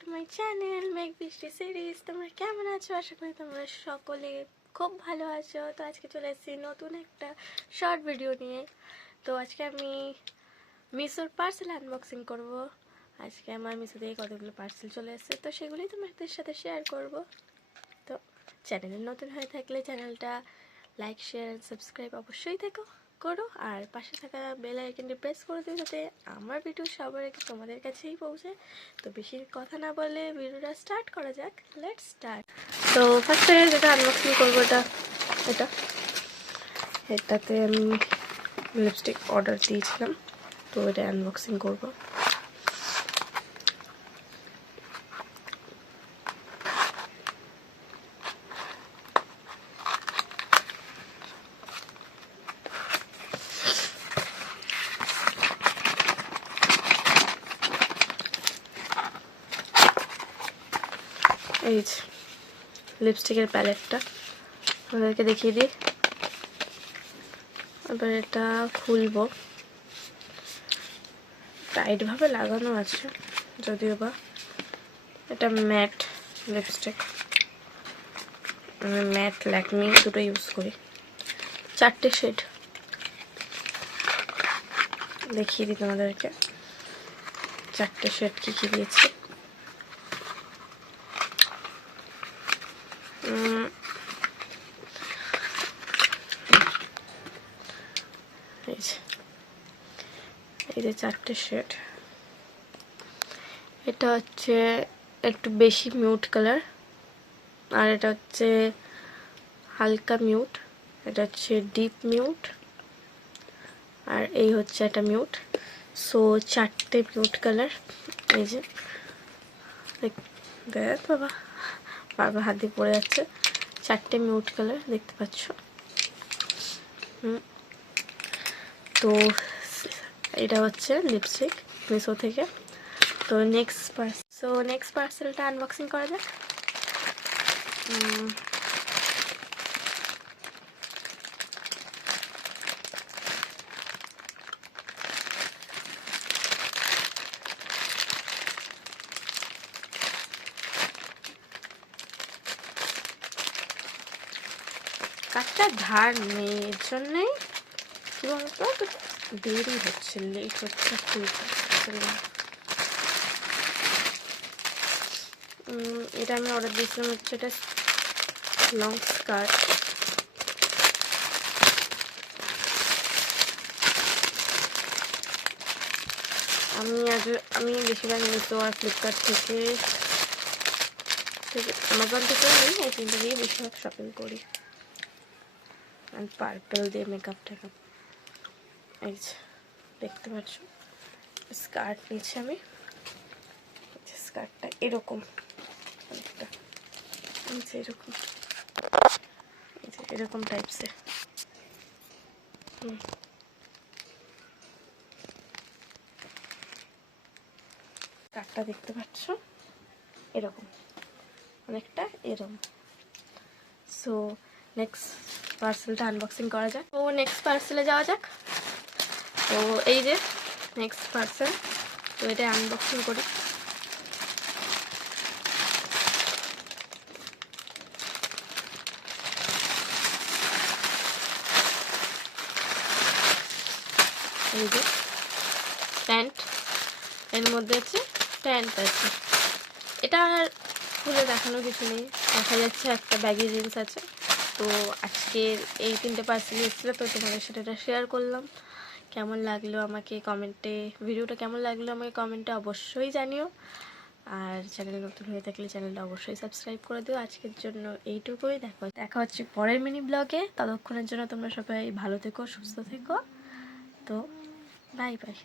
To my channel মেঘ বৃষ্টি series. তোমরা কেমন আছো? আশা করি তোমরা সকলে খুব ভালো আছো। তো আজকে চলে এসেছি নতুন একটা শর্ট ভিডিও নিয়ে। তো আজকে আমি মিশোর পার্সেল আনবক্সিং করব। আজকে আমার মিশো থেকে কতগুলো পার্সেল চলে এসেছে, তো সেগুলোই তোমাদের সাথে শেয়ার করব। তো চ্যানেলে নতুন হয়ে থাকলে চ্যানেলটা লাইক শেয়ার অ্যান্ড সাবস্ক্রাইব অবশ্যই করো, আর পাশে থাকা বেল আইকনটি প্রেস করে দিও যাতে আমার ভিডিও সবার আগে তোমাদের কাছেই পৌঁছে। তো বেশি কথা না বলে ভিডিওটা স্টার্ট করা যাক। Let's start. তো ফার্স্টে যেটা আনবক্সিং করবো এটাতে আমি লিপস্টিক অর্ডার দিয়েছিলাম, তো এটা আনবক্সিং করবো। এই লিপস্টিকের প্যালেটটা আপনাদেরকে দেখিয়ে দিই। এবার এটা খুলবো। টাইটভাবে লাগানো আছে যদিও বা। এটা ম্যাট লিপস্টিক, আমি ম্যাট ল্যাকমি দুটো ইউজ করি। 4টে শেড দেখিয়ে দিই তোমাদেরকে। 4টে শেড কী কী দিয়েছি। এই যে 4টে শেড। এটা হচ্ছে একটু বেশি মিউট কালার, আর এটা হচ্ছে হালকা মিউট, এটা হচ্ছে ডিপ মিউট, আর এই হচ্ছে একটা মিউট। সো 4টে মিউট কালার। এই যে দেখ বাবা, বারবার হাত দিয়ে পড়ে যাচ্ছে। 4টে মিউট কালার দেখতে পাচ্ছ। তো এটা হচ্ছে লিপস্টিক মিশো থেকে। তো নেক্সট পার্সেলটা আনবক্সিং করা যাক। কাঠটা ধার নেই, এর জন্যই কি বলতো দেরি হচ্ছে, লেট হচ্ছে খুলতে। এটা আমি অর্ডার দিয়েছিলাম হচ্ছে এটা লং স্কার্ট। আমি বেশিরভাগ মিশো আর ফ্লিপকার্ট থেকে অ্যামাজন থেকেও নিই, এই তিনটে দিয়ে বেশিরভাগ শপিং করি। আর পার্পল দিয়ে মেকআপ টেকআপ। এই দেখতে পাচ্ছ স্কার্ট নিয়েছি আমি। স্কার্টটা এরকম অনেকটা এরকম টাইপসের। স্কার্টটা দেখতে পাচ্ছ এরকম অনেকটা এরকম। সো নেক্সট পার্সেলটা আনবক্সিং করা যাক। তো নেক্সট পার্সেলে যাওয়া যাক। তো এই যে নেক্সট পার্সেল, তো এটা আনবক্সিং করি। এই যে প্যান্ট, এর মধ্যে আছে প্যান্ট আছে। এটা আর খুলে দেখানোর কিছু নেই, দেখা যাচ্ছে একটা ব্যাগি জিন্স আছে। তো আজকের এই 3টে পার্সেল এসেছিলো, তো তোমাদের সাথে এটা শেয়ার করলাম। কেমন লাগলো আমাকে কমেন্টে, ভিডিওটা কেমন লাগলো আমাকে কমেন্টে অবশ্যই জানিও। আর চ্যানেলে নতুন হয়ে থাকলে চ্যানেলটা অবশ্যই সাবস্ক্রাইব করে দিও। আজকের জন্য এইটুকুই। দেখা হচ্ছে পরের মিনি ব্লগে। ততক্ষণের জন্য তোমরা সবাই ভালো থেকো, সুস্থ থেকো। তো বাই বাই।